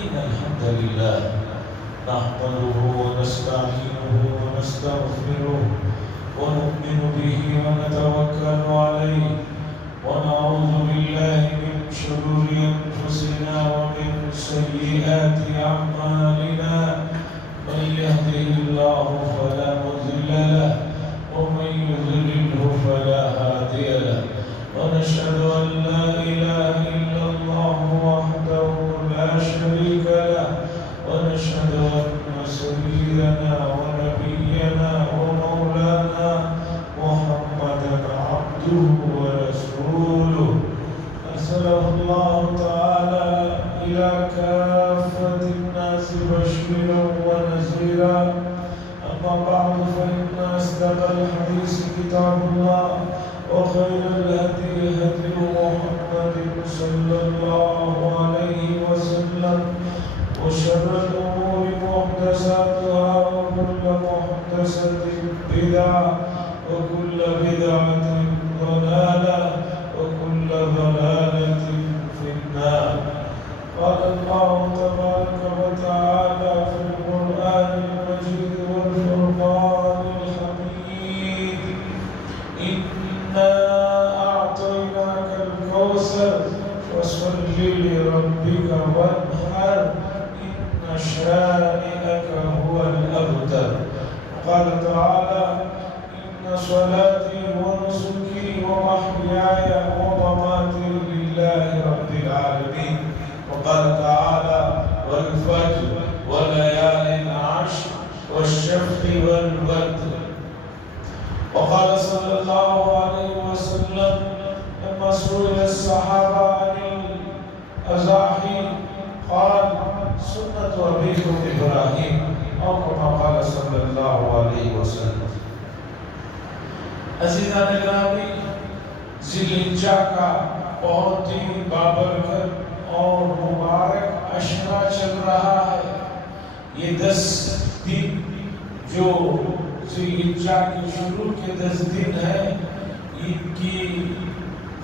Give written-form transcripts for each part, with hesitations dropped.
إن الحمد لله نحمده ونستعينه ونستغفره ونؤمن به ونتوكل عليه ونعوذ بالله من شرور أنفسنا ومن سيئات أعمالنا من يهده الله فلا مضل له ومن يضلله فلا هادي له ونشهد أن لا إله إلا الله وحده لا شريك له ونشهد أن سيدنا ونبينا ومولانا محمدا عبده ورسوله أرسله الله تعالى إلى كافة الناس بشيرا ونذيرا أما بعد فإن أصدق الحديث كتاب الله وخير الهدي هدي محمد صلى الله عليه وسلم وشر الأمور محدثاتها وكل محدثة بدعة وكل بدعة ضلالة وكل ضلالة في النار. قال الله تبارك وتعالى في القرآن المجيد والفرقان الحميد إنا أعطيناك الكوثر فصل لربك وانحر إن شانئك هو الأبتر. وقال تعالى إن صلاتي ونسكي ومحياي ومماتي لله رب العالمين. وقال تعالى والفجر وليال عشر والشفع والوتر. وقال صلى الله عليه وسلم لما سئل الصحابة عن الأضاحي قال سنة أبيكم إبراهيم أو كما قال صلى الله عليه وسلم. عزیزان گرامی، ذی الحجہ کا بہت ہی بابرکت اور مبارک اشرا چل رہا ہے. یہ 10 دن جو ذی الحجہ کے شروع کے 10 دن ہیں، ان کی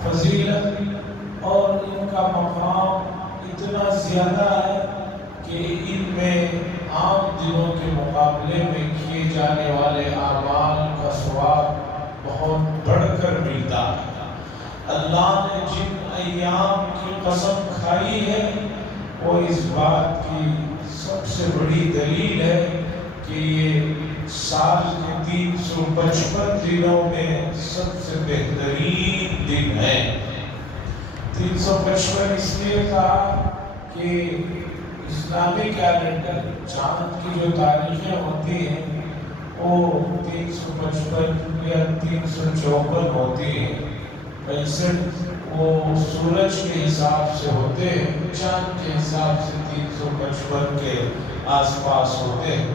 فضیلت اور ان کا مقام اتنا زیادہ ہے کہ ان میں عام دنوں کے مقابلے میں کیے جانے والے اعمال کا ثواب بہت بڑھ کر ملتا ہے. اللہ نے جن ایام کی قسم کھائی ہے وہ اس بات کی سب سے بڑی دلیل ہے کہ یہ سال کے 355 دنوں میں سب سے بہترین دن ہے. 355 اس لیے کہا کہ اسلامی کیلنڈر چاند کی جو تاریخیں ہوتی ہیں وہ 355 یا 354 ہوتی ہیں. 65 وہ سورج کے حساب سے ہوتے ہیں، چاند کے حساب سے 355 کے آس پاس ہوتے ہیں.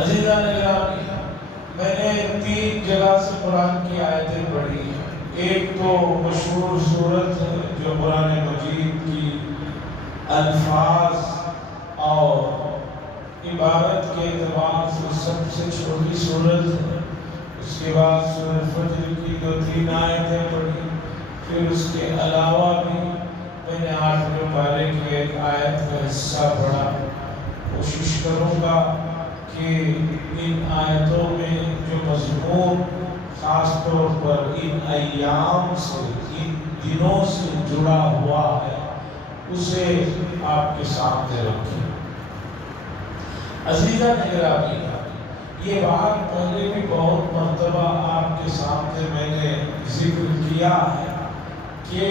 عزیزان گرامی، میں نے 3 جگہ سے قرآن کی آیتیں پڑھی ہیں. ایک تو مشہور سورت جو قرآن مجید کی الفاظ اور عبارت کے اعتبار سے سب سے چھوٹی سورت ہے. اس کے بعد سورۃ فجر کی جو 3 آیتیں پڑھی. پھر اس کے علاوہ بھی میں نے 8ویں پارے کی ایک آیت کا حصہ پڑھا. کوشش کروں گا کہ ان آیتوں میں جو مضمون خاص طور پر ان ایام سے، ان دنوں سے جڑا ہوا ہے، اسے آپ کے سامنے رکھیں. عزیزان گرامی، یہ بات پہلے بھی بہت مرتبہ آپ کے سامنے میں نے ذکر کیا ہے کہ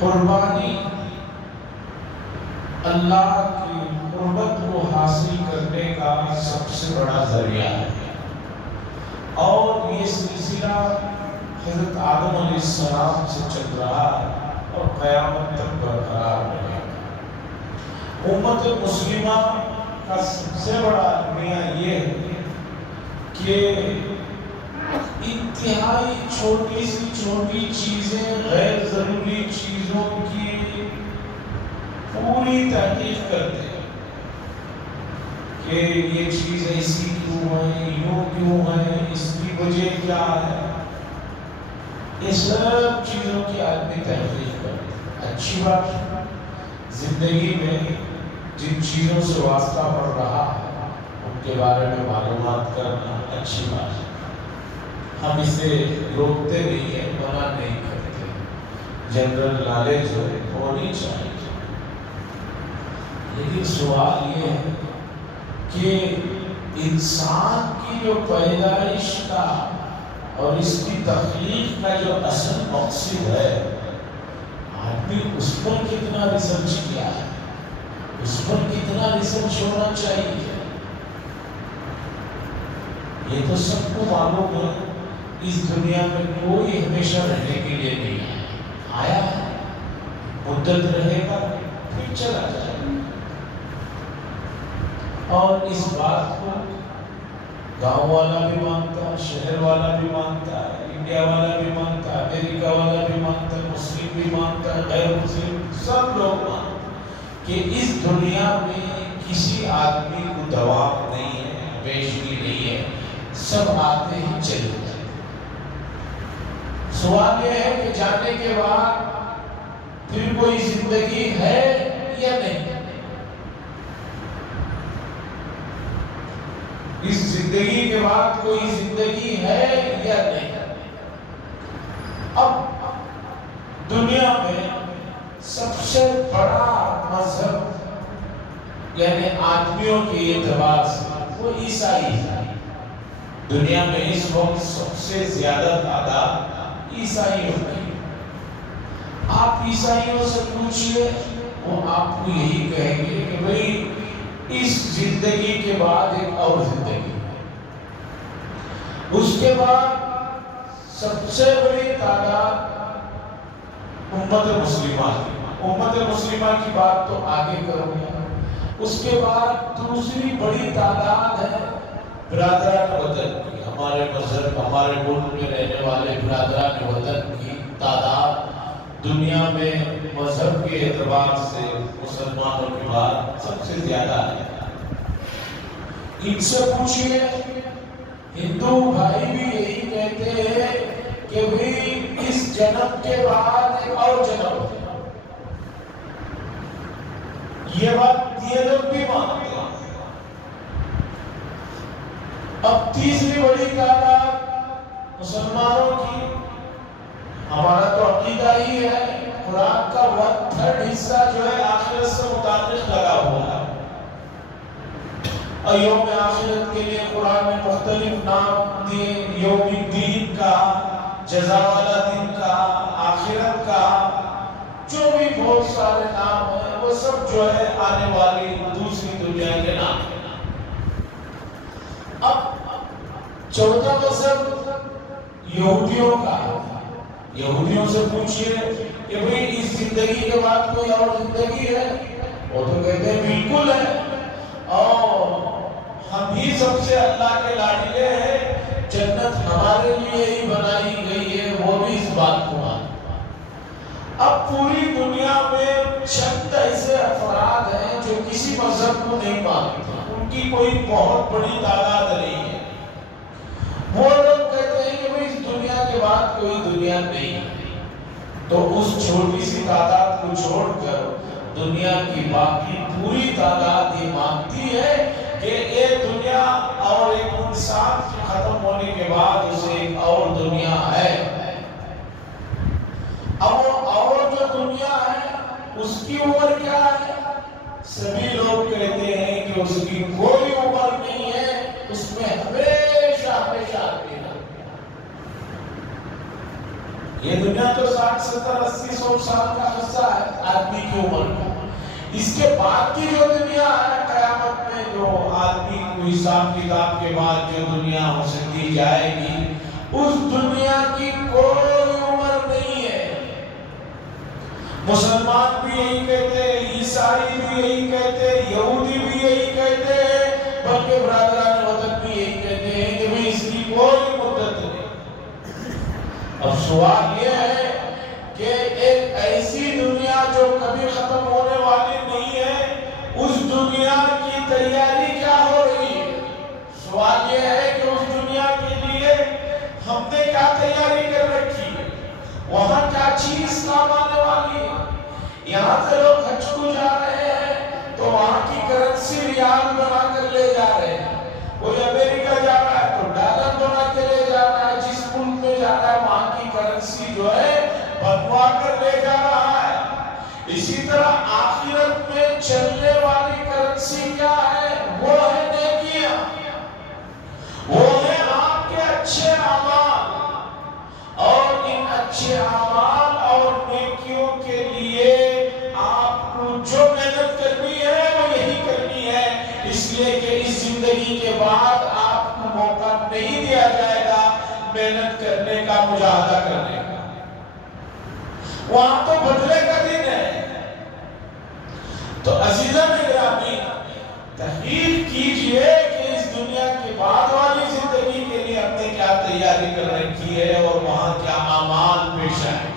قربانی اللہ کی قربت کو حاصل کرنے کا سب سے بڑا ذریعہ ہے، اور یہ سلسلہ حضرت آدم علیہ السلام سے چل رہا ہے اور قیامت تک برقرار رہے گا. امت مسلمہ کا سب سے بڑا المیہ یہ ہے کہ انتہائی چھوٹی سی چھوٹی چیزیں، غیر ضروری چیزوں کی پوری تحقیق کرتے ہیں کہ یہ چیز ایسی کیوں ہے، یوں کیوں ہے، اس کی وجہ کیا ہے. یہ سب چیزوں کی آدمی تحقیق کرتے ہیں. اچھی بات ہے، زندگی میں جن چیزوں سے واسطہ پڑ رہا ہے ان کے بارے میں معلومات کرنا اچھی بات ہے، ہم اسے روکتے نہیں ہیں، منع نہیں کرتے، جنرل نالج ہونی چاہیے۔ لیکن سوال یہ ہے کہ انسان کی جو پیدائش کا اور اس کی تخلیق کا جو اصل مقصد ہے، آدمی اس پر کتنا ریسرچ کیا ہے، اس پر کتنا ریسرچ ہونا چاہیے؟ یہ تو سب کو معلوم ہے، اس دنیا میں کوئی ہمیشہ رہنے کے لیے نہیں آیا ہے، مدت رہے گا پھر چلا جائے گا۔ اور اس بات کو گاؤں والا بھی مانتا ہے، شہر والا بھی مانتا ہے، انڈیا والا بھی مانتا ہے، امریکہ والا بھی مانتا ہے، مسلم بھی مانتا ہے، غیر مسلم، سب لوگ مانتے ہیں کہ اس دنیا میں کسی آدمی کو دوام نہیں ہے، پیشگی نہیں ہے، سب آتے ہی چلے جاتے۔ سوال یہ ہے کہ جانے کے بعد پھر کوئی زندگی ہے یا نہیں؟ اس زندگی کے بعد کوئی زندگی ہے یا نہیں؟ اب دنیا میں سب سے بڑا مذہب یعنی آدمیوں کے اعتبار سے وہ عیسائی ہے۔ دنیا میں اس وقت سب سے زیادہ تعداد عیسائیوں کی۔ آپ عیسائیوں سے پوچھئے، وہ آپ کو یہی کہیں گے کہ بھئی اس زندگی کے بعد ایک اور زندگی ہے۔ اس کے بعد سب سے بڑی تعداد امت مسلمہ کی۔ امت مسلمہ کی بات تو آگے کروں گا۔ اس کے بعد دوسری بڑی تعداد ہے برادران وطن کی، ہمارے مذہب، ہمارے ملک میں رہنے والے برادران وطن کی تعداد دنیا میں مذہب کے اعتبار سے مسلمانوں کی بات سب سے زیادہ ہے۔ ان سے پوچھئے، ہندو بھائی بھی یہی کہتے ہیں کہ بھئی اس جنم کے بعد ایک اور جنم ہے۔ یہ بات یہ لوگ بھی مانتے ہیں۔ اب تیسری بڑی تعداد مسلمانوں کی، ہمارا تو عقیدہ ہی ہے، قرآن کا 1/3 حصہ جو ہے آخرت سے متعلق لگا ہوا ہے۔ اور یوم آخرت کے لیے قرآن میں مختلف نام دیے، یوم الدین کا، جزا والا دن کا، آخرت کا، جو بھی بہت سارے نام ہیں وہ سب جو ہے آنے والی دوسری دنیا کے نام ہیں۔ اب چوتھا مذہب یہودیوں کا ہے۔ یہودیوں سے پوچھئے کہ بھئی اس زندگی کے بعد کوئی اور زندگی ہے؟ وہ تو کہتے ہیں بالکل ہے، اور ہم ہی سب سے اللہ کے لاڈلے ہیں، جنت ہمارے لیے ہی بنائی گئی ہے، وہ بھی اس بات کو مانتے۔ اب پوری دنیا میں چند ایسے افراد ہیں جو کسی مذہب کو نہیں مانتے، ان کی کوئی بہت بڑی تعداد نہیں ہے۔ وہ لوگ کہتے ہیں کہ اس دنیا کے بعد کوئی دنیا نہیں ہے۔ تو اس چھوٹی سی تعداد کو چھوڑ کر دنیا کی باقی پوری تعداد یہ مانتی ہے کہ ایک دنیا اور ایک انسان کے ختم ہونے کے بعد اسے ایک اور دنیا ہے۔ اب وہ اور جو دنیا ہے اس کی عمر کیا ہے؟ سبھی لوگ کہتے ہیں کہ اس کی کوئی عمر نہیں ہے، اس میں ہمیشہ ہمیشہ آتی ہے۔ یہ دنیا تو 60 70 80 100 سال کا حصہ ہے آدمی کی عمر کا۔ اس کے بعد کی جو دنیا ہے قیامت میں، جو آدمی کو حساب کتاب کے بعد جو دنیا ہو سکتی جائے گی، اس دنیا کی کوئی عمر نہیں ہے۔ مسلمان بھی یہی کہتے ہیں، عیسائی بھی یہی کہتے ہیں، یہودی بھی یہی کہتے ہیں، بلکہ برادران وطن بھی یہی کہتے ہیں کہ اس کی کوئی مدت نہیں۔ اب سوال یہ ہے کہ ایک ایسی دنیا جو کبھی ختم ہونے والی نہیں ہے، اس دنیا کی تیاری کیا ہو رہی ہے؟ سوال یہ ہے کہ اس دنیا کے لیے ہم نے کیا تیاری کر رکھی ہے؟ وہاں کیا چیز کام آنے والی ہے؟ یہاں سے لوگ حج کو جا رہے ہیں تو وہاں کی کرنسی ریال بنا کر لے جا رہے ہیں. کوئی امریکہ جا رہا ہے تو ڈالر بنا کے لے جا رہا ہے. جس ملک میں جا رہا ہے وہاں کی کرنسی جو ہے بنوا کر لے جا رہا ہے. اسی طرح آخرت میں چلنے والی کرنسی کیا ہے؟ وہ ہے نیکیاں، وہ ہے آپ کے اچھے اعمال. اور ان اچھے اعمال اور نیکیوں کے لیے آپ کو جو محنت کرنی ہے وہ یہی کرنی ہے. اس لیے کہ اس زندگی کے بعد آپ کو موقع نہیں دیا جائے گا محنت کرنے کا، مجاہدہ کرنے کا. وہاں تو بدلے کا دن ہے. تو عزیزان گرامی، تحقیق کیجئے کہ اس دنیا کے بعد والی زندگی کے لیے ہم نے کیا تیاری کر رکھی ہے اور وہاں کیا اعمال پیش آئے.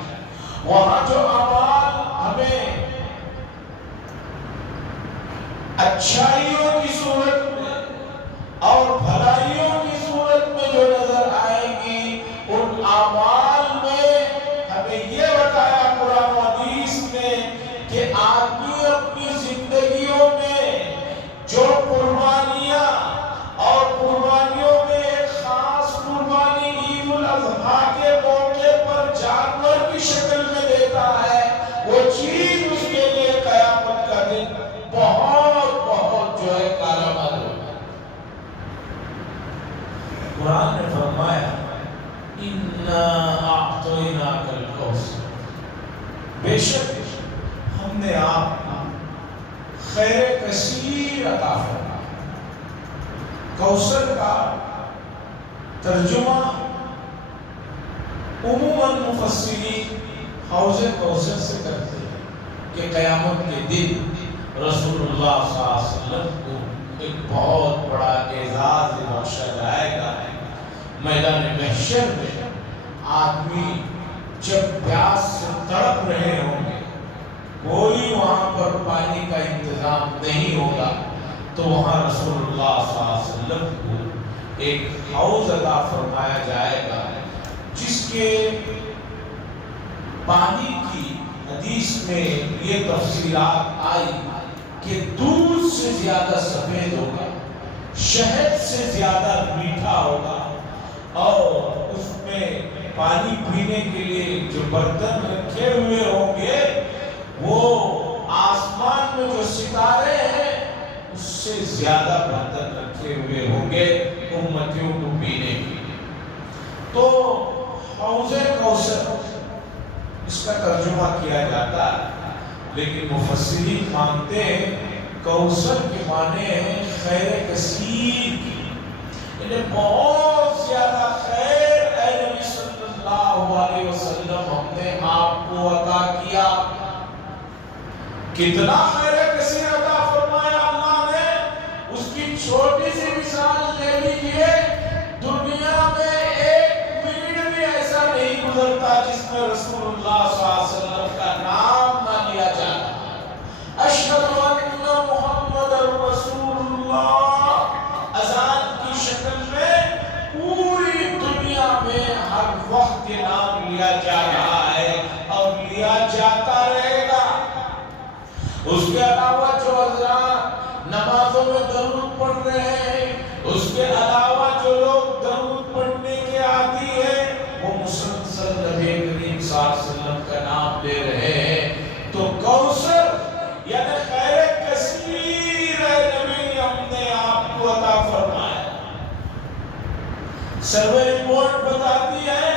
وہاں جو اعمال ہمیں اچھائیوں کی صورت میں اور بھلائیوں کی صورت میں جو نظر آئے گی، ان اعمال میں ہمیں یہ بتایا قرآن و حدیث نے کہ آدمی اپنی زندگیوں میں جو قربانیاں، اور قربانیوں میں ایک خاص قربانی عید الاضحیٰ کے موقع پر جانور کی شکل میں دیتا ہے، وہ چیز اس کے لیے قیامت کا دن بہت بہت جو ہے کارآمد ہوگا. قرآن نے فرمایا اِنَّا أَعْطَيْنَاكَ الْكَوْثَرَ، بے شک ہم نے آپ کو خیر کثیر عطا فرمایا. کوثر کا ترجمہ عموماً مفسرین حوض کوثر سے کرتے ہیں کہ قیامت کے دن رسول اللہ صلی اللہ علیہ وسلم کو ایک بہت بڑا اعزاز بخشا جائے گا. میدان محشر میں آدمی جب پیاس سے تڑپ رہے ہوں گے، کوئی وہاں پر پانی کا انتظام نہیں ہوگا، تو وہاں رسول اللہ صلی اللہ علیہ وسلم کو ایک حوض عطا فرمایا جائے گا جس کے پانی کی حدیث میں یہ تفصیلات آئی کہ دودھ سے زیادہ سفید ہوگا، شہد سے زیادہ میٹھا ہوگا، اور اس میں پانی پینے کے لیے جو برتن رکھے ہوئے ہوں گے وہ آسمان میں جو ستارے ہیں اس سے زیادہ برتن رکھے ہوئے ہوں گے امتیوں کو پینے کے لیے. تو حوض کوثر اس کا ترجمہ کیا جاتا ہے، لیکن مفسرین مانتے ہیں کوثر کے معنی ہے خیر کثیر کی، یعنی بہت زیادہ خیر اے نبی صلی اللہ علیہ وسلم ہم نے آپ کو عطا کیا. کتنا خیر کثیر عطا فرمایا اللہ نے، اس کی چھوٹی سی مثال لے لیجئے. دنیا میں ایک منٹ بھی ایسا نہیں گزرتا جس میں رسول اللہ صلی اللہ علیہ وسلم کا نام نہ لیا جائے. اشہد ان محمد رسول اللہ اذان کی شکل میں پوری دنیا میں ہر وقت یہ نام لیا جا رہا ہے اور لیا جاتا رہے گا. اس کے علاوہ جو حضرات نمازوں میں درود پڑھ رہے ہیں، اس کے علاوہ جو لوگ درود پڑھنے کے عادی ہیں، وہ مسلسل نبی کریم صلی اللہ علیہ وسلم کا نام لے رہے ہیں. تو کوثر یعنی خیر کثیر ہے نبی ہم نے آپ کو عطا فرمایا. سروے رپورٹ بتاتی ہے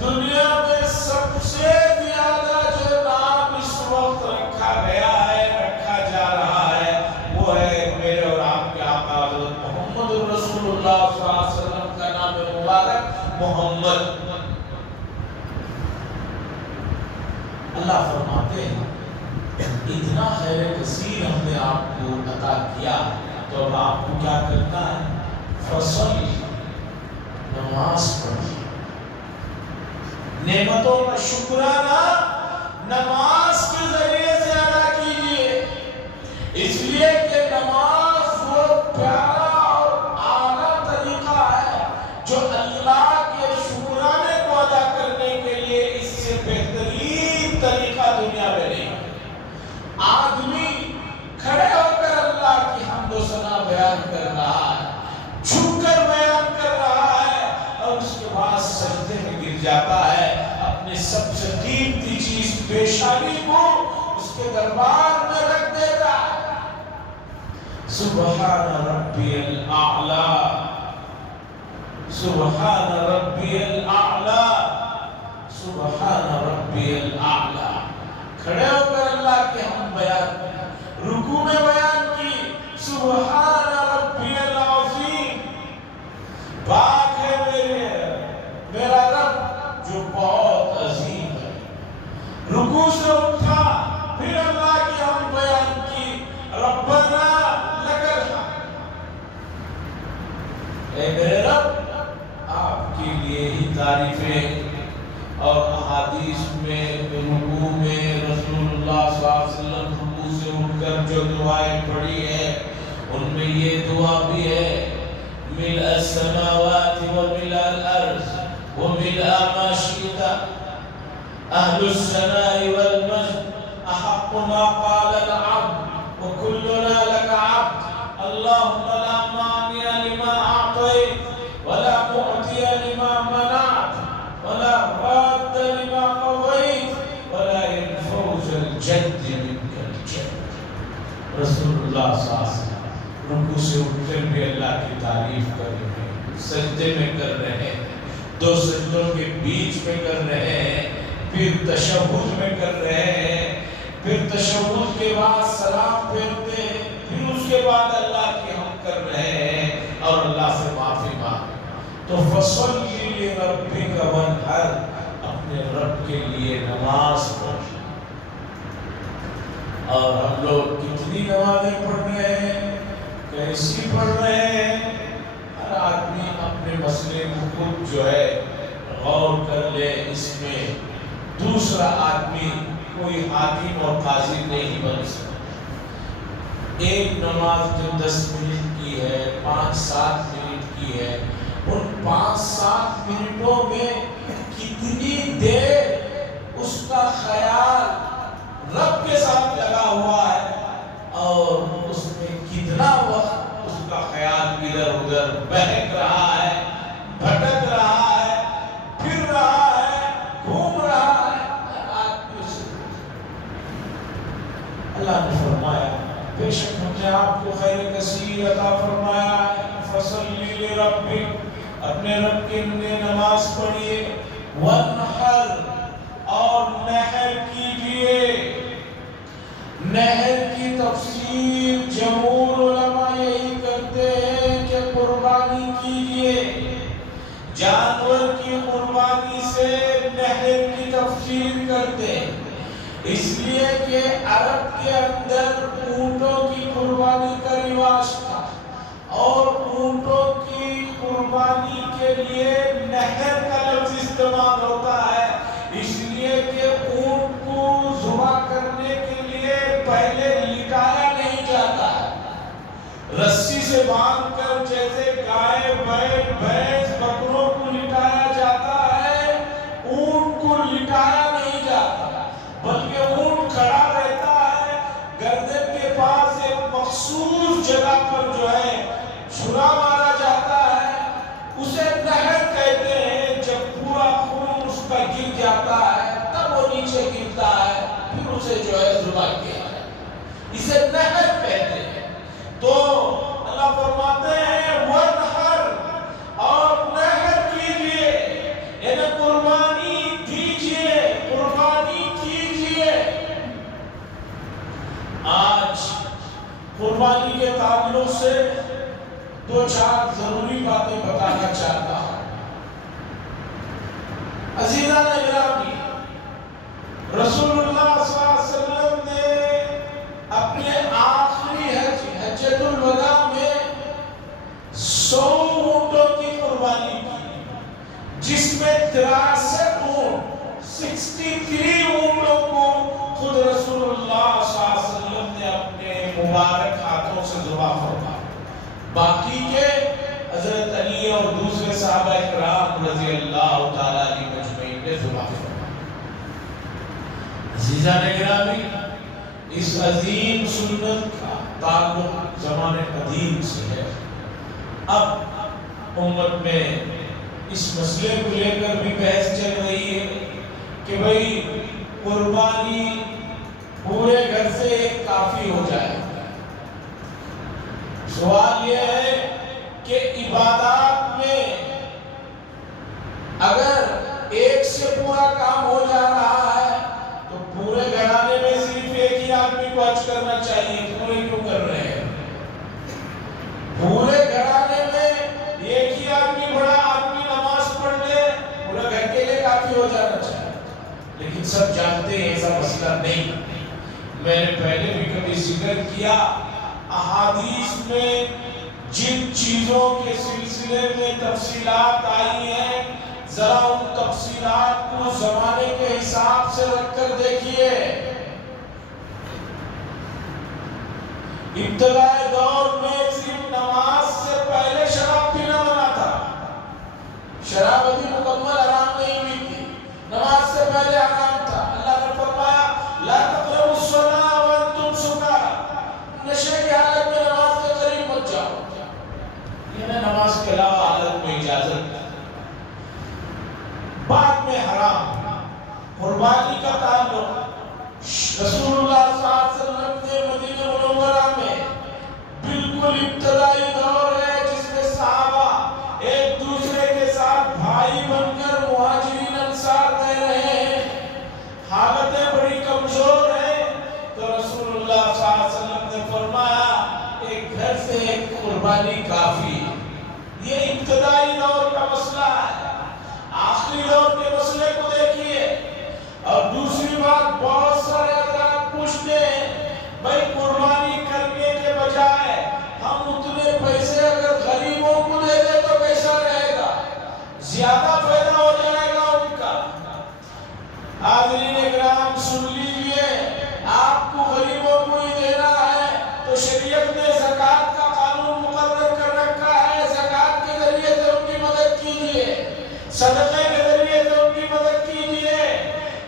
دنیا میں سب سے زیادہ جو نام اس وقت رکھا گیا ہے، رکھا جا رہا ہے، وہ ہے میرے اور آپ کے آقا حضرت محمد رسول اللہ صلی اللہ علیہ وسلم کا نام مبارک محمد. اللہ فرماتے ہیں اتنا خیر کثیر ہم نے آپ کو عطا کیا، تو اب آپ کو کیا کرنا ہے؟ فصل نماز پڑھیے. نعمتوں کا شکرانہ نماز کے ذریعے سے ادا کیجیے، اس لیے کہ نماز وہ پیارا اور اعلیٰ طریقہ ہے جو اللہ کے شکرانے کو ادا کرنے کے لیے اس سے بہترین طریقہ دنیا میں نہیں. دربار میں رکھ دیتا ہے۔ سبحان ربی الاعلی، سبحان ربی الاعلی، سبحان ربی الاعلی۔ کھڑے ہو کر اللہ کے ہم بیان کی، رکوع میں بیان کی سبحان ربی العظیم، پاک ہے میرا رب جو بہت عظیم ہے۔ رکوع سے اٹھا، پھر اللہ کی ہم بیان کی ربنا لک الحمد، اے میرے رب آپ کے لیے ہی تعریفیں۔ اور احادیث میں رکوع میں رسول اللہ صلی اللہ علیہ وسلم رکوع سے اٹھ کر جو دعائیں پڑھی ہیں ان میں یہ دعا بھی ہے، ملء السماوات وملء الارض وملء ما شئت اهل الثناء والمجد احق ما قال العبد وكلنا لك عبد اللهم لا مانع لما اعطيت ولا معطي لما منعت ولا راد لما قضيت ولا ينفع ذا الجد منك الجد۔ رسول اللہ صلی اللہ علیہ وسلم رکوع سے اٹھ کر بھی اللہ کی تعریف کر رہے ہیں، سجدے میں کر رہے ہیں، دو سجدوں کے بیچ میں کر رہے ہیں، پھر تشہد میں کر رہے ہیں، پھر تشہد کے بعد سلام پھیرتے ہیں، پھر اس کے بعد اللہ کی ہم کر رہے ہیں اور اللہ سے معافی مانگ۔ تو فصلی لربک وانحر، اپنے رب کے لیے نماز پڑھ۔ اور ہم لوگ کتنی نمازیں پڑھ رہے ہیں، کیسی پڑھ رہے ہیں؟ ہر آدمی اپنے مسئلے کو خود جو ہے غور کر لے۔ اس میں دوسرا آدمی کوئی حاکم اور قاضی نہیں بن سکتا۔ ایک نماز جو 10 منٹ کی ہے، 5-7 منٹ کی ہے، ان 5-7 منٹوں میں کتنی دیر اس کا خیال رب کے ساتھ لگا ہوا ہے، اور اس میں کتنا وقت اس کا خیال ادھر ادھر بہک رہا ہے، بھٹک رہا ہے، پھر رہا ہے، گھوم رہا ہے۔ اللہ نے فرمایا بے شک ہم نے آپ کو خیر کثیر عطا فرمایا ہے، فصلی لربک، اپنے رب کے لیے نماز پڑھیے، وانحر، اور نحر کیجئے۔ نحر کی تفسیر جمہور علماء یہی کرتے ہیں کہ قربانی کیجئے۔ جانور کی قربانی سے نحر کی تفسیر کرتے ہیں، اس لیے کہ عرب کے اندر اونٹوں کی قربانی کا رواج تھا، اور اونٹوں کی قربانی کے لیے نحر کا لفظ استعمال ہوتا ہے، اس لیے کہ اونٹ کو ذبح کرنے کے لیے پہلے لٹایا نہیں جاتا ہے، رسی سے باندھ کر جیسے گائے، بیل، بھینس، بکروں کو لٹایا جاتا ہے، اونٹ کو لٹایا نہیں جاتا، بلکہ اونٹ کھڑا رہتا ہے، گردن کے پاس ایک مخصوص جگہ پر جو ہے چھرا مارا جاتا ہے، اسے نہر کہتے ہیں۔ جب پورا خون اس کا گر جاتا ہے تب وہ نیچے گرتا ہے، پھر اسے جو ہے ذبح کیا ہے، اسے نہر کہتے ہیں۔ تو اللہ فرماتے ہیں وانحر، اور نہر کیجئے، یعنی قربانی دیجئے، قربانی کیجئے۔ آج قربانی کے تعلق سے 2-4 ضروری باتیں بتانا چاہتا ہوں۔ عزیزان گرامی، رسول اللہ صلی اللہ علیہ وسلم نے اپنے آخری حجۃ الوداع میں 100 اونٹوں کی قربانی کی، جس میں 63 اونٹ، 63 اونٹوں کو خود رسول اللہ صلی اللہ علیہ وسلم نے اپنے مبارک ہاتھوں سے ذبح فرمایا، باقی کے حضرت علی اور دوسرے صحابہ کرام رضی اللہ تعالیٰ عنہ مجمعین نے ذبح فرمایا۔ عزیزان گرامی، اس عظیم سنت کا تعلق زمانے قدیم سے ہے۔ اب امت میں اس مسئلے کو لے کر بھی بحث چل رہی ہے کہ بھئی قربانی پورے گھر سے ایک کافی ہو جائے. سوال یہ ہے کہ عبادات میں اگر ایک سے پورا کام ہو جا رہا ہے تو پورے گھرانے میں صرف ایک ہی آدمی کو حج کرنا چاہیے. پورے کیوں کر رہے ہیں؟ پورے گھرانے میں ایک ہی آدمی، بڑا آدمی نماز پڑھ لے، پورا گھر کے لیے کافی ہو جانا چاہیے. لیکن سب جانتے ہیں ایسا مسئلہ نہیں. میں نے پہلے بھی کبھی ذکر کیا، احادیث میں جن چیزوں کے سلسلے میں تفصیلات آئی ہیں، ذرا ان تفصیلات کو زمانے کے حساب سے رکھ کر دیکھیے. ابتدائی دور میں صرف نماز سے پہلے شراب پینا منع تھا. شراب ابھی مکمل حرام نہیں ہوئی تھی، نماز سے پہلے حرام تھا. اللہ نے فرمایا لا تقربوا الصلاة وانتم سکارى، نشے کی حالت میں نماز کے قریب مت جاؤ. یہ نماز کے علاوہ حالت میں اجازت. بعد میں حرام. قربانی کا تعلق رسول اللہ صلی اللہ علیہ وسلم کے مدینہ منورہ میں بالکل ابتدائی دور ہے جس میں صحابہ ایک دوسرے کے ساتھ بھائی بن کر مہاجرین انصار رہ رہے ہیں. حالتیں بڑی کمزور ہیں تو رسول اللہ صلی اللہ علیہ وسلم نے فرمایا ایک گھر سے ایک قربانی کافی. یہ ابتدائی دور کا مسئلہ ہے. آخری دور کے مسئلے کو دیکھیے. اور دوسری بات، بہت سارے حضرات پوچھتے ہیں بھائی قربانی کرنے کے بجائے ہم اتنے پیسے اگر غریبوں کو دے دیں تو کیسا رہے گا؟ زیادہ فائدہ ہو جائے گا ان کا. حاضرین اکرام سن لیجئے، آپ کو غریبوں کو ہی دینا ہے تو شریعت نے زکوٰۃ کا قانون مقرر کر رکھا ہے. زکوٰۃ کے ذریعے سے ان کی مدد کیجئے، صدقے کے ذریعے سے ان کی مدد کیجئے.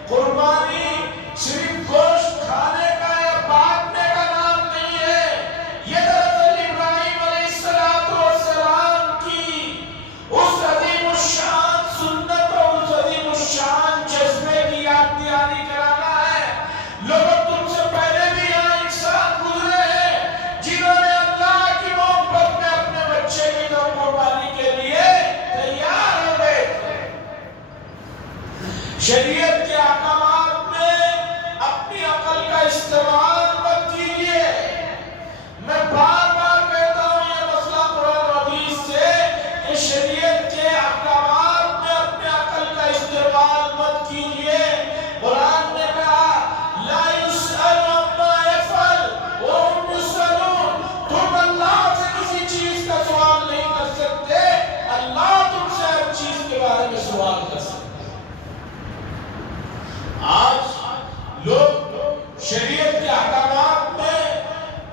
قربانی صرف گوشت کھانے کا یا بانٹنے کا نام نہیں ہے. یہ دراصل ابراہیم علیہ السلام کی اس عظیم الشان سنت اور اس عظیم الشان جذبے کی یاد دہانی کرانا ہے. لوگوں تم سے پہلے بھی یہاں انسان گزرے ہیں جنہوں نے اللہ کی محبت میں اپنے بچے کی قربانی کے لیے تیار ہو گئے. شریعت کے احکامات میں اپنی عقل کا استعمال مت کیجیے. میں بار بار کہتا ہوں یہ مسئلہ قرآن و حدیث سے کہ شریعت کے احکامات میں اپنے عقل کا استعمال مت کیجیے. قرآن نے کہا لا يسأل عما يفعل وهم يسألون. تم اللہ سے کسی چیز کا سوال نہیں کر سکتے، اللہ تم سے ہر چیز کے بارے میں سوال کر سکتے. آج لوگ شریعت کے احکامات میں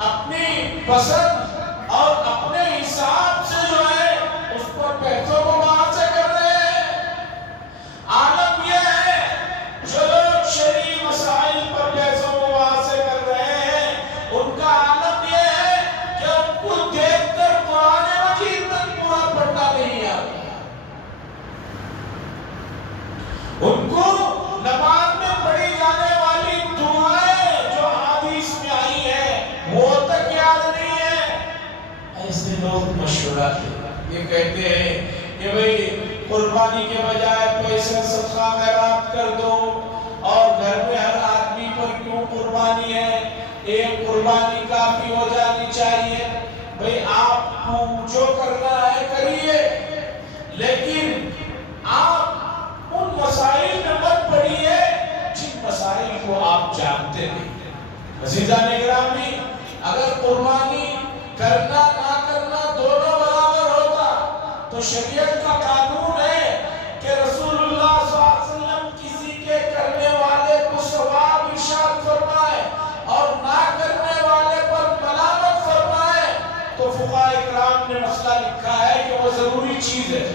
اپنی پسند اور اپنے حساب سے جو ہے اس پر پیسوں کو باہر سے کر رہے ہیں. عالم یہ ہے جو لوگ شرعی مسائل پر پیسوں کو باہر سے کر رہے ہیں ان کا عالم یہ ہے کہ ان کو دیکھ کر قرآن مجید تک پورا پڑھنا نہیں آتا. ان کو نماز میں پڑھی جانے والی دعائیں جو حدیث میں آئی ہیں وہ تک یاد نہیں ہے. ایسے لوگ مشورہ یہ کہتے ہیں کہ بھئی قربانی کے بجائے پیسے صدقہ خیرات کر دو اور گھر میں ہر آدمی پر کیوں قربانی ہے، ایک قربانی کافی ہو جانی چاہیے. بھئی آپ کو جو کرنا ہے کریے، لیکن آپ ان مسائل میں مت پڑھیے جن مسائل کو آپ جانتے نہیں. عزیزان گرامی، اگر قربانی کرنا نہ کرنا دونوں برابر ہوتا تو شریعت کا قانون ہے کہ رسول اللہ صلی اللہ علیہ وسلم کسی کے کرنے والے کو ثواب ارشاد فرمائے اور نہ کرنے والے پر ملامت فرمائے. تو فقہاء اکرام نے مسئلہ لکھا ہے کہ وہ ضروری چیز ہے.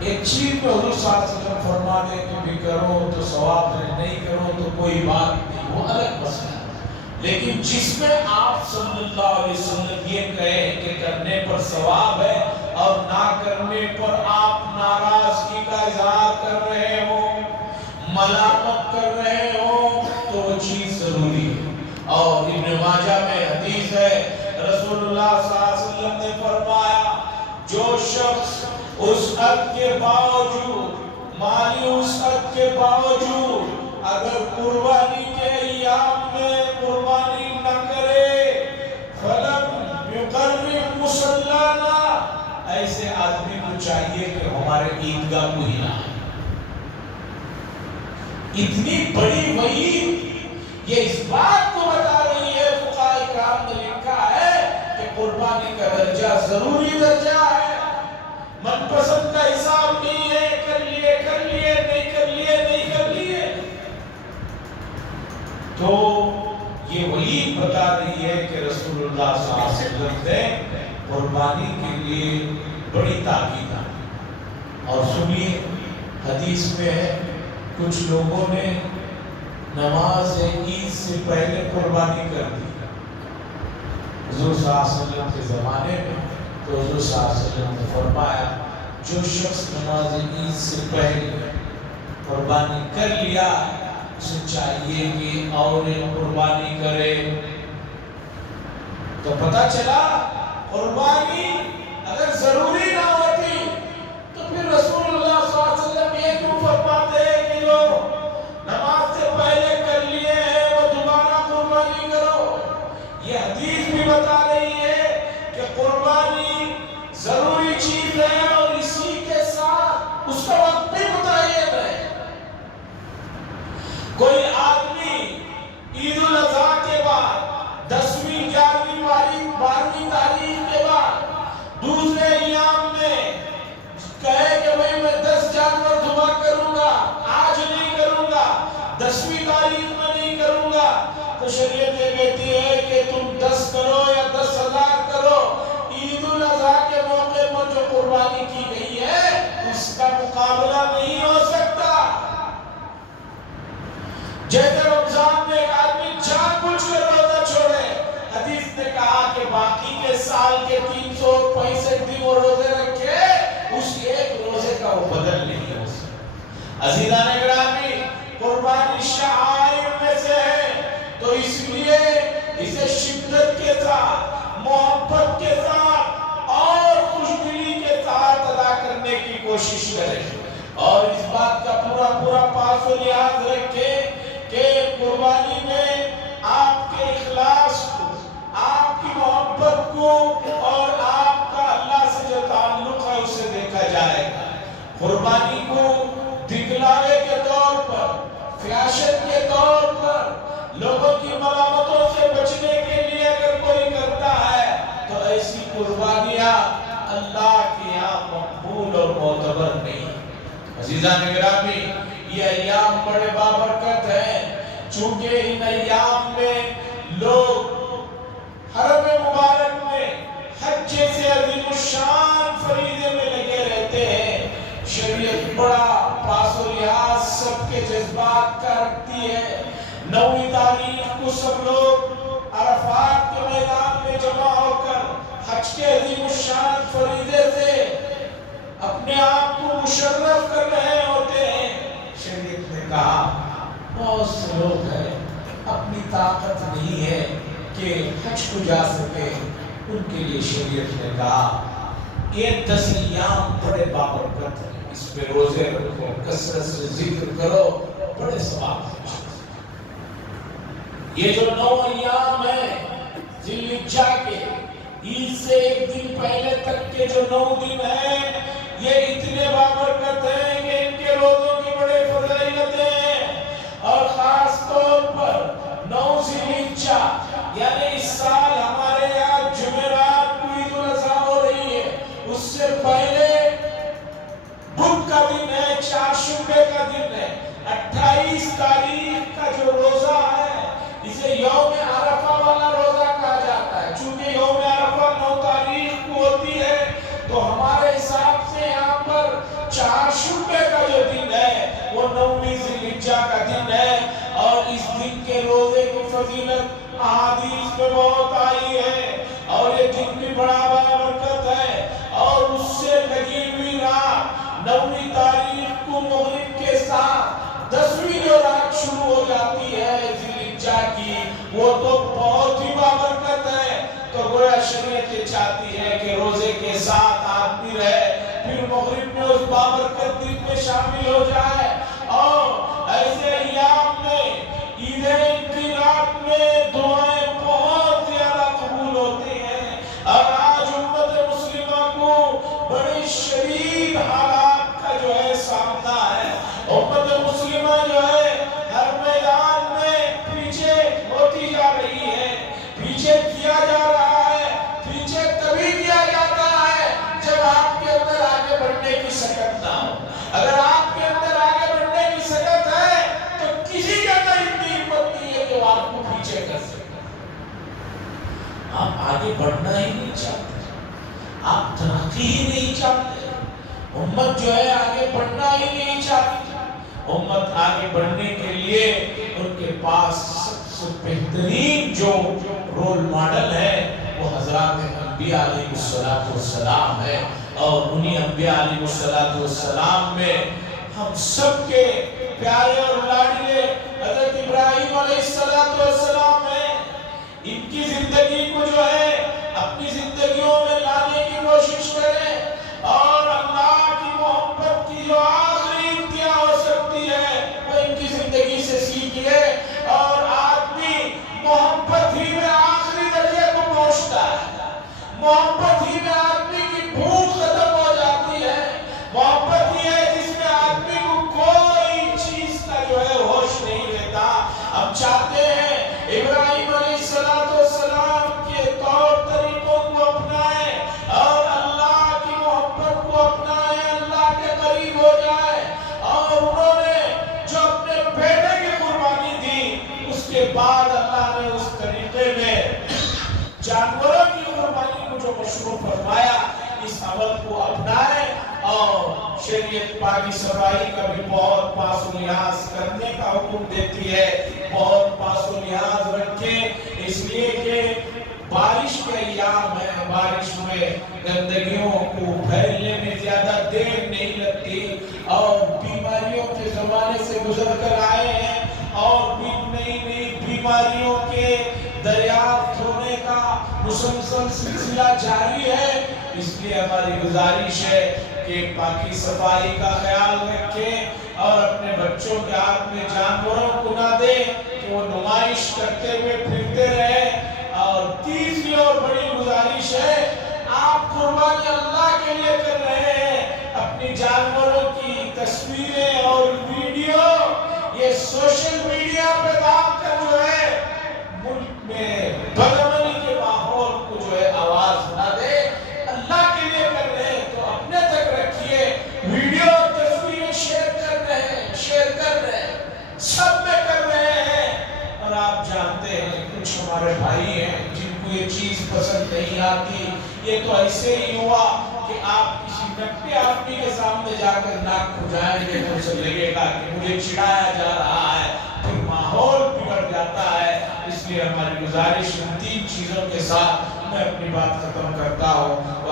ایک چیز میں حضور صلی اللہ علیہ وسلم فرما دے تو بھی کرو تو ثواب ہے، نہیں کرو تو کوئی بات نہیں، وہ الگ مسئلہ ہے. لیکن جس میں آپ صلی اللہ علیہ وسلم یہ کہیں کہ کرنے پر ثواب ہے اور نہ کرنے پر آپ ناراضگی کا اظہار کر رہے ہو، ملامت کر رہے ہو تو وہ چیز ضروری ہے. اور ابن ماجہ میں حدیث ہے رسول اللہ صلی اللہ علیہ وسلم نے فرمایا جو شخص وسعت کے باوجود مالی وسعت کے باوجود اگر قربانی کے ایام میں قربانی نہ کرے فلم یقرب مصلانا ایسے آدمی کو چاہیے کہ ہمارے عیدگاہ کو ہی نہ آئے. اتنی بڑی وعید یہ اس بات کو بتا رہی ہے فقہاء کرام نے لکھا ہے کہ قربانی کا درجہ ضروری درجہ ہے. من پسند کا حساب نہیں ہے کر لیے نہیں کر لیے. تو یہ وعید بتا رہی ہے کہ رسول اللہ صلی اللہ علیہ وسلم نے قربانی کے لیے بڑی تاکید کی. اور سنیے حدیث میں ہے کچھ لوگوں نے نماز عید سے پہلے قربانی کر دی. حضور صلی اللہ علیہ وسلم کے زمانے میں تو حضور صلی اللہ علیہ وسلم نے فرمایا جو شخص نماز عید سے پہلے قربانی کر لیا اسے چاہیے کہ اور قربانی کرے. تو پتہ چلا قربانی اگر ضروری نہ ہوتی تو پھر رسول اللہ صلی اللہ علیہ وسلم یہ کیوں فرماتے ہیں کہ جو نماز سے پہلے کر لیے ہیں وہ دوبارہ قربانی کرو. یہ حدیث بھی بتا رہی ہے کہ قربانی ضروری چیز ہے اور اسی کے ساتھ اس کا وقت بھی متعین ہے. کوئی آدمی عید الاضحیٰ کے بعد 10ویں 11ویں 12ویں تاریخ کے بعد دوسرے ایام میں کہے کہ میں 10 جانور ذبح کروں گا آج نہیں کروں گا 10ویں تاریخ میں نہیں کروں گا تو شریعت یہ کہتی ہے کہ تم 10 کرو یا 10,000 کرو. عید الاضحیٰ کے موقع پر جو قربانی کی گئی ہے اس کا مقابلہ نہیں ہو سکتا. جیسے رمضان میں ایک آدمی جان بوجھ کر روزہ چھوڑے حدیث نے کہا کہ باقی کے سال کے 365 دن وہ روزے رکھے اس ایک روزے کا وہ بدل نہیں ہو سکتا. عزیزان گرامی قربانی شعائر میں سے ہے تو اس لیے اسے شدت کے ساتھ محبت کے ساتھ اور خوشدلی کے ساتھ ادا کرنے کی کوشش کریں اور اس بات کا پورا پاس و لحاظ رکھیں کہ قربانی میں آپ کے اخلاص کو آپ کی محبت کو اور آپ کا اللہ سے جو تعلق ہے اسے دیکھا جائے گا. قربانی کو دکھلاوے کے طور پر فیشن کے طور پر لوگوں کی ملامتوں سے بچنے کے لیے اگر کوئی کرتا ہے تو ایسی قربانیاں اللہ کے یہاں مقبول اور معتبر نہیں. عزیزان گرامی یہ ایام بڑے بابرکت ہیں چونکہ ان ایام میں لوگ حرم مبارک میں حج جیسے عظیم الشان فریضے میں لگے رہتے ہیں. شریعت بڑا پاس و لحاظ سب کے جذبات کا رکھتی ہے. 9ویں تاریخ کو سب لوگ عرفات کے میدان میں جمع ہو کر حج کے عظیم الشان فریضے سے اپنے آپ کو مشرف کر رہے ہوتے ہیں. شریعت نے کہا بہت سے لوگ ہیں اپنی طاقت نہیں ہے کہ حج کو جا سکے ان کے لیے شریعت نے کہا یہ 10 ایام بڑے بابرکت ہیں اس پہ روزے رکھو کثرت سے ذکر کرو بڑے ثواب ہیں. یہ جو 9 ایام ہیں ذی الحجہ کے عید سے ایک دن پہلے تک کے جو 9 دن ہیں یہ اتنے بابرکت ہیں کہ ان کے روزوں کی بڑے فضیلتیں ہیں. اور خاص طور پر 9 ذی الحجہ یعنی اس سال ہمارے یہاں جمعرات کو عید الاضحیٰ ہو رہی ہے اس سے پہلے بدھ کا دن ہے چہارشنبے کا دن ہے 28 تاریخ کا جو روزہ ہے اسے یوم عرفہ والا روزہ کہا جاتا ہے. چونکہ یوم عرفہ 9 تاریخ کو ہوتی ہے تو ہمارے حساب سے یہاں پر چہارشنبے کا جو دن ہے وہ 9ویں ذی الحجہ کا دن ہے. اور اس دن کے روزے کی فضیلت احادیث میں بہت آئی ہے اور یہ دن بھی بڑا بابرکت ہے. اور اس سے لگی ہوئی رات 9ویں تاریخ کو مغرب کے ساتھ 10ویں شروع ہو جاتی ہے ذوالحجہ کی، وہ تو بہت ہی بابرکت ہے، تو گویا شریعت یہ چاہتی ہے کہ روزے کے ساتھ آدمی رہے، پھر مغرب میں اس بابرکت دن میں شامل ہو جائے، اور ایسے ایام میں عیدین کی رات میں دعائیں بہت زیادہ قبول ہوتی ہیں۔ اور آج امت مسلمہ کو بڑی شدید حالات کا جو ہے سامنا ہے، امت مسلمہ جو ہے ہر میدان میں پیچھے ہوتی جا رہی ہے، پیچھے کیا جا رہا ہے، پیچھے تبھی کیا جاتا ہے جب آپ کے اندر آگے بڑھنے کی سکت نہ ہو۔ اگر آپ کے اندر آگے بڑھنے کی سکت ہے تو کسی کے اندر اتنی ہمت نہیں ہے کہ وہ آپ کو پیچھے کر سکے۔ آپ آگے بڑھنا ہی نہیں چاہتے، آپ ترقی ہی نہیں چاہتے، امت جو ہے آگے بڑھنا ہی نہیں چاہتی۔ امت آگے بڑھنے کے لیے ان کے پاس سب سے بہترین جو رول ماڈل ہے وہ حضرات انبیاء علیہ السلام ہے، اور انہی انبیاء علیہ السلام میں ہم سب کے پیارے اور لاڈلے حضرت ابراہیم علیہ السلام ہیں۔ ان کی زندگی کو جو ہے اپنی زندگیوں میں لانے کی کوشش کریں، اور اللہ کی محبت کی جو آخری انتہا ہو سکتی ہے وہ ان کی زندگی سے سیکھیے، اور آدمی محبت ہی میں آخری درجے کو پہنچتا ہے، محبت ہی میں آدمی کی بھوک ختم ہو جاتی ہے، محبت ہی ہے جس میں آدمی کو کوئی چیز کا جو ہے ہوش نہیں رہتا۔ ہم چاہتے ہیں ابراہیم علیہ السلام کے طور طریقوں کو اپنائیں، اور اللہ کی محبت کو اپنائیں، اللہ کے قریب ہو جائیں، اور انہوں نے جو اپنے بیٹے کی قربانی دی اس کے بعد اللہ نے اس طریقے میں جانوروں کی قربانی کو جو مشروع فرمایا، اس عمل کو اپنائیں، اور شریعت پاکی صفائی کا بھی بہت پاس و لحاظ کرنے کا حکم دیتی ہے، بہت پاس و لحاظ رکھیں، اس لیے کہ بارش کے ایام ہے، بارش میں گندگیوں کو پھیلنے میں زیادہ دیر نہیں لگتی، اور بیماریوں کے زمانے سے گزر کر آئے ہیں، اور نئی نئی بیماریوں کے دریافت ہونے کا مسلسل سلسلہ جاری ہے۔ اس لیے ہماری گزارش ہے کہ پاکی صفائی کا خیال رکھیں، اور اپنے بچوں کے ہاتھ میں جانوروں کو نہ دیں کہ وہ نمائش کرتے ہوئے پھرتے رہیں۔ اور تیسری اور بڑی گزارش ہے، آپ قربانی اللہ کے لیے کر رہے ہیں، اپنی جانوروں کی تصویریں اور ویڈیو یہ سوشل میڈیا پہ ڈال کر جو ہے ملک میں بدامنی کے ماحول کو جو ہے آواز نہ دے۔ اللہ کے لیے کر رہے ہیں تو اپنے تک رکھیے، ویڈیو اور تصویریں شیئر کر رہے ہیں، سب میں کر رہے ہیں، اور آپ جانتے ہیں کچھ ہمارے بھائی ہیں جن کو یہ چیز پسند نہیں آتی، یہ تو ایسے ہی ہوا کہ آپ کسی نکتے آدمی کے سامنے جا کر ناک کھجائیں گے تو اسے لگے گا کہ مجھے چڑھایا جا رہا ہے، پھر ماحول بگڑ جاتا ہے۔ اس لیے ہماری گزارش ان تین چیزوں کے ساتھ میں اپنی بات ختم کرتا ہوں۔